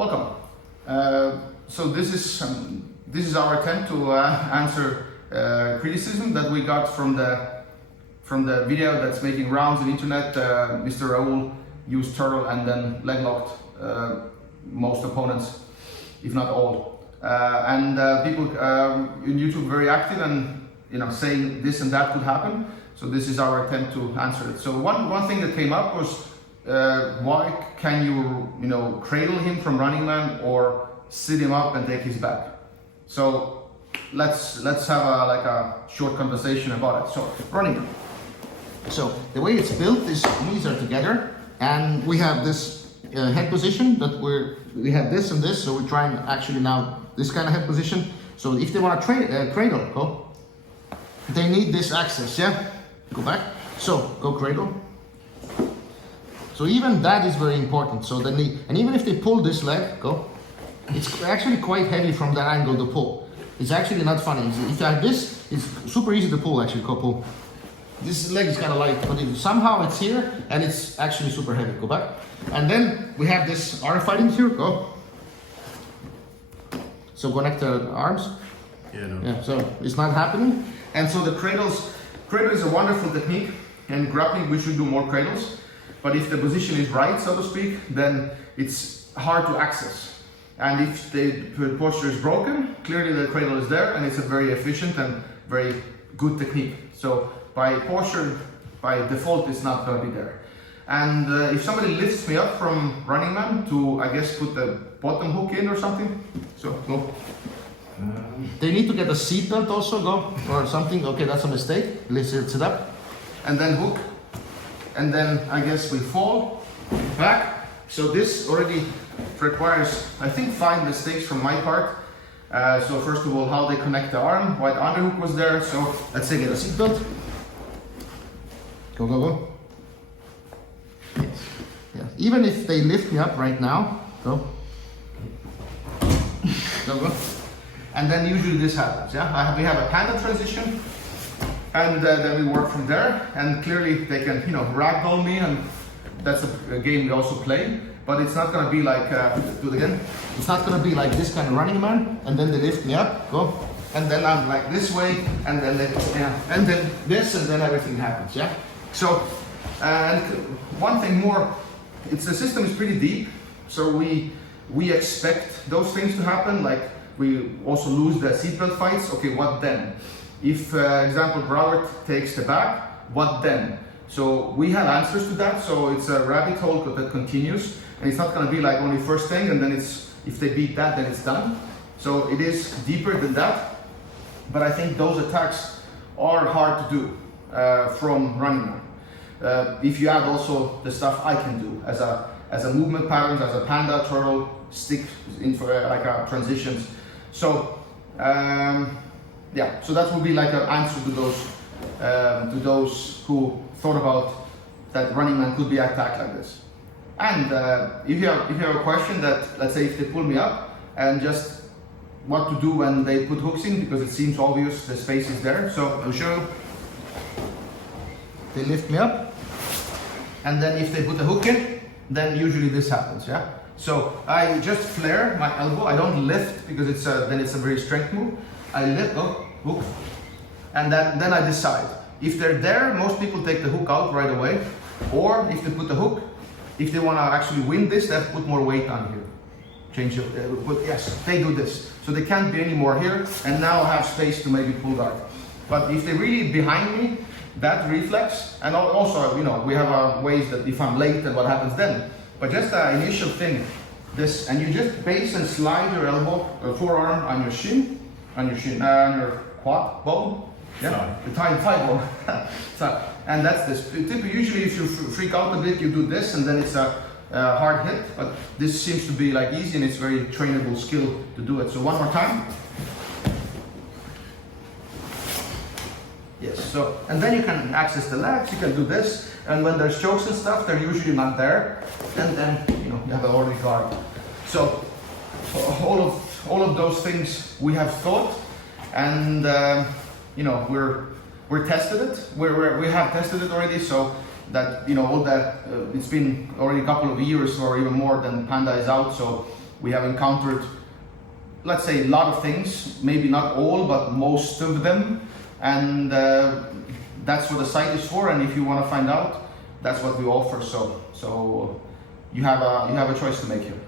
Welcome. So this is our attempt to answer criticism that we got from the video that's making rounds on the internet. Mr. Raul used turtle and then leg locked most opponents, if not all. People in YouTube very active and saying this and that could happen. So this is our attempt to answer it. So one thing that came up was why can you cradle him from running man or sit him up and take his back? So let's have a short conversation about it. So running man. So the way it's built is knees are together and we have this head position that we have this and this. So we're trying actually now this kind of head position. So if they want to cradle, they need this access. Yeah, go back. So go cradle. So even that is very important. So and even if they pull this leg, it's actually quite heavy from that angle to pull. It's actually not funny. If you have this, it's super easy to pull actually, pull. This leg is kind of light, but somehow it's here and it's actually super heavy. Go back. And then we have this arm fighting here, So connect the arms. Yeah, so it's not happening. And so the cradle is a wonderful technique, and grappling we should do more cradles. But if the position is right, so to speak, then it's hard to access. And if the posture is broken, clearly the cradle is there, and it's a very efficient and very good technique. So by posture, by default, it's not going to be there. And if somebody lifts me up from running man to, I guess, put the bottom hook in or something, so go. They need to get a seat belt also, or something. Okay, that's a mistake. Let's sit up, and then hook. And then I guess we fall back. So this already requires, I think, 5 mistakes from my part. So first of all, how they connect the arm, why the underhook was there. So let's say get a seatbelt. Go. Yes. Yeah. Even if they lift me up right now, go. And then usually this happens. Yeah, we have a panda transition. And then we work from there, and clearly they can, ragdoll me, and that's a game we also play. But it's not going to be like, do it again. It's not going to be like this kind of running man, and then they lift me up, and then I'm like this way, and then and then this, and then everything happens. Yeah. So, and one thing more, the system is pretty deep, so we expect those things to happen. Like we also lose the seatbelt fights. Okay, what then? If, example, Broward takes the back, what then? So we have answers to that, so it's a rabbit hole that continues, and it's not going to be like only first thing, and then if they beat that, then it's done. So it is deeper than that, but I think those attacks are hard to do from running man. If you add also the stuff I can do as a movement patterns, as a panda, turtle, stick in for transitions. So. Yeah, so that would be like an answer to those who thought about that running man could be attacked like this. And if you have a question that, let's say, if they pull me up and just what to do when they put hooks in, because it seems obvious the space is there. So I'll show you. They lift me up, and then if they put a hook in, then usually this happens. Yeah. So I just flare my elbow. I don't lift because then it's a very strength move. I lift, hook, and then I decide. If they're there, most people take the hook out right away, or if they put the hook, if they want to actually win this, they have to put more weight on here. Change it, yes, they do this. So they can't be any more here, and now I have space to maybe pull guard. But if they're really behind me, that reflex, and also, we have ways that if I'm late, then what happens then? But just the initial thing, this, and you just base and slide your elbow, forearm on your shin, on your quad bone, the thigh bone. So, and that's this. Usually, if you freak out a bit, you do this, and then it's a hard hit. But this seems to be like easy, and it's very trainable skill to do it. So one more time. Yes. So, and then you can access the legs. You can do this, and when there's chokes and stuff, they're usually not there, and then you have an orderly guard. So all of those things we have thought, and we're tested it. We have tested it already, so that all that it's been already a couple of years or even more than Panda is out. So We have encountered, let's say, a lot of things, maybe not all, but most of them. And that's what the site is for. And if you want to find out, that's what we offer. So you have a choice to make here.